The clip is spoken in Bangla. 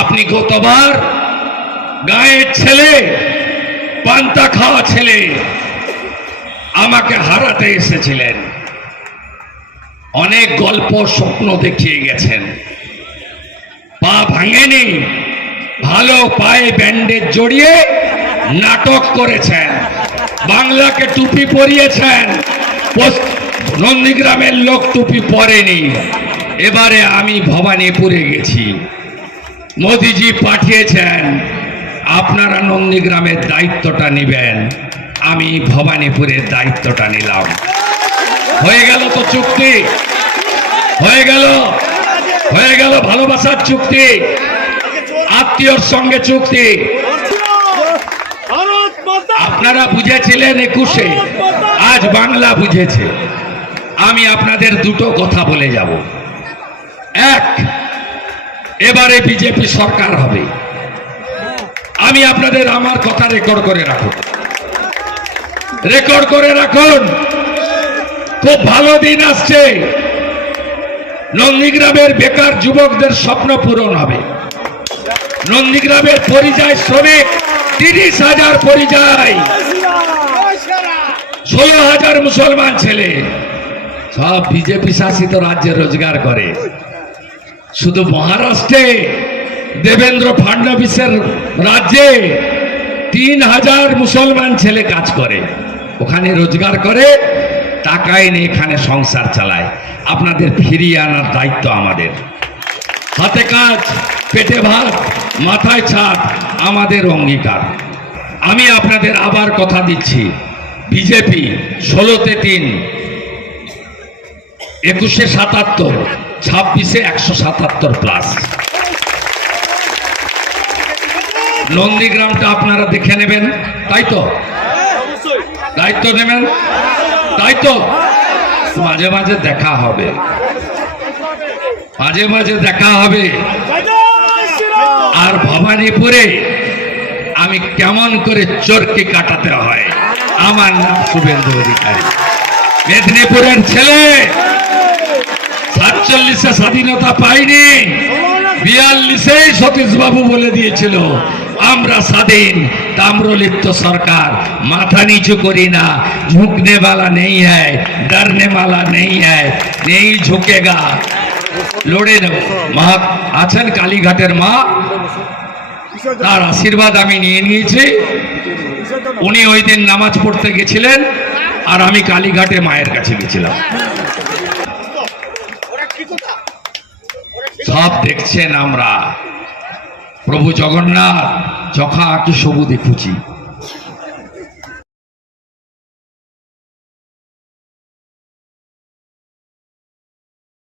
আপনি গতবার গায়ের ছেলে, পান্তা খাওয়া ছেলে, আমাকে হারাতে এসেছিলেন। অনেক গল্প স্বপ্ন দেখিয়ে গেছেন, পা ভাঙেনি, ভালো পায়ে ব্যান্ডেজ জড়িয়ে নাটক করেছেন, বাংলাকে টুপি পরিয়েছেন, নন্দীগ্রামের লোক টুপি পরেনি। এবারে আমি ভবানীপুরে গেছি, মোদিজি পাঠিয়েছেন, আপনারা নন্দীগ্রামের দায়িত্বটা নেবেন। আমি ভবানীপুরের দায়িত্বটা নিলাম। হয়ে গেল তো চুক্তি, হয়ে গেল ভালোবাসার চুক্তি, আত্মীয়র সঙ্গে চুক্তি। আপনারা বুঝেছিলেন 21-এ, আজ বাংলা বুঝেছে। আমি আপনাদের দুটো কথা বলে যাব। এক, এবারে বিজেপি সরকার হবে। আমি আপনাদের আমার কথা রেকর্ড করে রাখুন, রেকর্ড করে রাখুন। খুব ভালো দিন আসছে, নন্দীগ্রামের বেকার যুবকদের স্বপ্ন পূরণ হবে। নন্দীগ্রামের পরিযায়ী শ্রমিক 30,000 পরিযায়ী, 16,000 মুসলমান ছেলে, সব বিজেপি শাসিত রাজ্যে রোজগার করে। শুধু মহারাষ্ট্রে দেবেন্দ্র ফাডনবিসের রাজ্যে 3,000 মুসলমান ছেলে কাজ করে, ওখানে রোজগার করে, টাকা এনে এখানে সংসার চালায়। আপনাদের ফিরিয়ে আনার দায়িত্ব আমাদের। হাতে কাজ, পেটে ভাত, মাথায় ছাদ, আমাদের অঙ্গীকার। আমি আপনাদের আবার কথা দিচ্ছি, বিজেপি 16-তে 3, 21-এ 77, 26-এ 177 প্লাস। নন্দীগ্রামটা আপনারা দেখে নেবেন, তাই তো? দায়িত্ব নেবেন, তাই তো? মাঝে মাঝে দেখা হবে, মাঝে মাঝে দেখা হবে। আর ভবানীপুরে আমি কেমন করে চোরকে কাটাতে হয়, আমার নাম শুভেন্দু অধিকারী, মেদিনীপুরের ছেলে। 47-এ স্বাধীনতা পাইনি, 42-এই সতীশবাবু বলে দিয়েছিল আমরা স্বাধীন। তাম্রলিপ্ত সরকার, মাথা নিচু করি না, ঝুঁকনে वाला नहीं है, डरने वाला नहीं है, नहीं झुकेगा, লড়ে নেব। মা আছেন কালীঘাটের মা, তার আশীর্বাদ আমি নিয়ে নিয়েছি। উনি ওই দিন নামাজ পড়তে গেছিলেন, আর আমি কালীঘাটে মায়ের কাছে গেছিলাম। সব দেখছেন আমরা, প্রভু জগন্নাথ যখা আঁকি সবু দেখুছি।